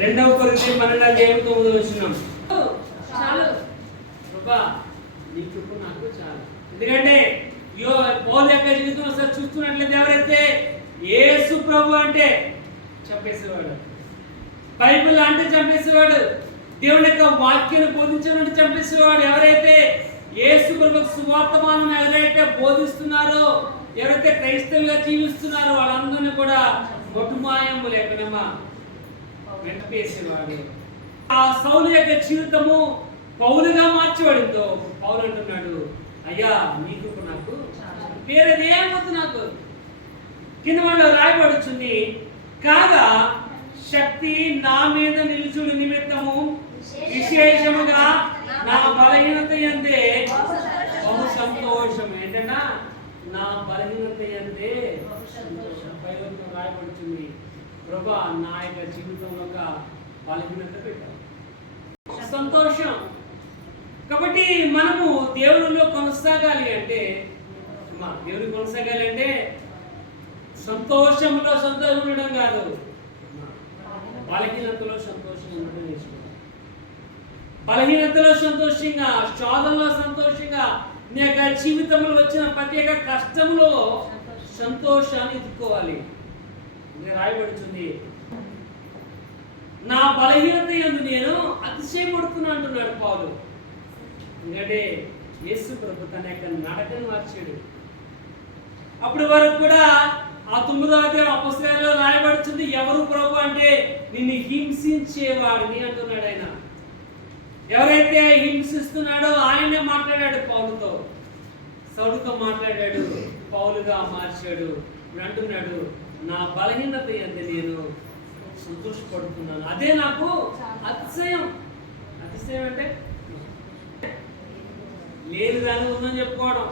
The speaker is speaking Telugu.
రెండవ కొరింథీ 12:9 చాలు ప్రభా నీ కృప నాకు చాలు. ఎందుకంటే పౌలు యొక్క జీవితం ఒకసారి చూస్తున్నట్లయితే ఎవరైతే యేసు ప్రభు అంటే చంపేసేవాడు, బైబిల్ అంటే చంపేసేవాడు, దేవుని యొక్క వాక్యాన్ని బోధించడం చంపేసేవాడు. ఎవరైతే యేసు ప్రభు సువార్తమానం ఎవరైతే బోధిస్తున్నారో, ఎవరైతే క్రైస్తవులుగా జీవిస్తున్నారో వాళ్ళందరినీ కూడా మొట్టుమాయము లేకుండా వెంటేసేవాడు. ఆ సౌలు యొక్క జీవితము పౌలుగా మార్చబడిందో పౌలు అంటున్నాడు, అయ్యా నీకు నాకు వేరేది ఏమవుతుంది నాకు. కింద వాళ్ళు రాయబడుచుంది, కాగా శక్తి నా మీద నిలుచుడు నిమిత్తము విశేషముగా నా బలహీనత యందే బహు సంతోషం. ఏంటన్నా నా బలహీనత యందే రాయబడుతుంది. ప్రభా నా యొక్క జీవితంలో ఒక బలహీనత పెట్టాం, సంతోషం. కాబట్టి మనము దేవునిలో కొనసాగాలి అంటే, దేవుని కొనసాగాలి అంటే సంతోషంలో సంతోషం ఉండడం కాదు, బలహీనతలో సంతోషం ఉండడం నేర్చుకోవాలి. బలహీనతలో సంతోషంగా, శోధనలో సంతోషంగా, నీ యొక్క జీవితంలో వచ్చిన ప్రత్యేక కష్టంలో సంతోషాన్ని ఎత్తుకోవాలి. రాయబడుతుంది, నా బలహీనత యందు నేను అతిశయపడుతున్నా అంటున్నాడు పౌలు. ఎందుకంటే యేసు ప్రభు తన యొక్క నడకను మార్చాడు. అప్పటి వరకు కూడా ఆ 9వ అధ్యాయం పుస్తకాల్లో రాయబడుతుంది, ఎవరు ప్రభు అంటే నిన్ను హింసించేవాడిని అంటున్నాడు ఆయన. ఎవరైతే హింసిస్తున్నాడో ఆయనే మాట్లాడాడు పౌలుతో, సౌలుతో మాట్లాడాడు, పౌలుగా మార్చాడు. ఇప్పుడు అంటున్నాడు, నా బలహీనత యందు నేను సంతోషపడుతున్నాను, అదే నాకు అతిశయం. అతిశయం అంటే లేని దాని ఉందని చెప్పుకోవడం.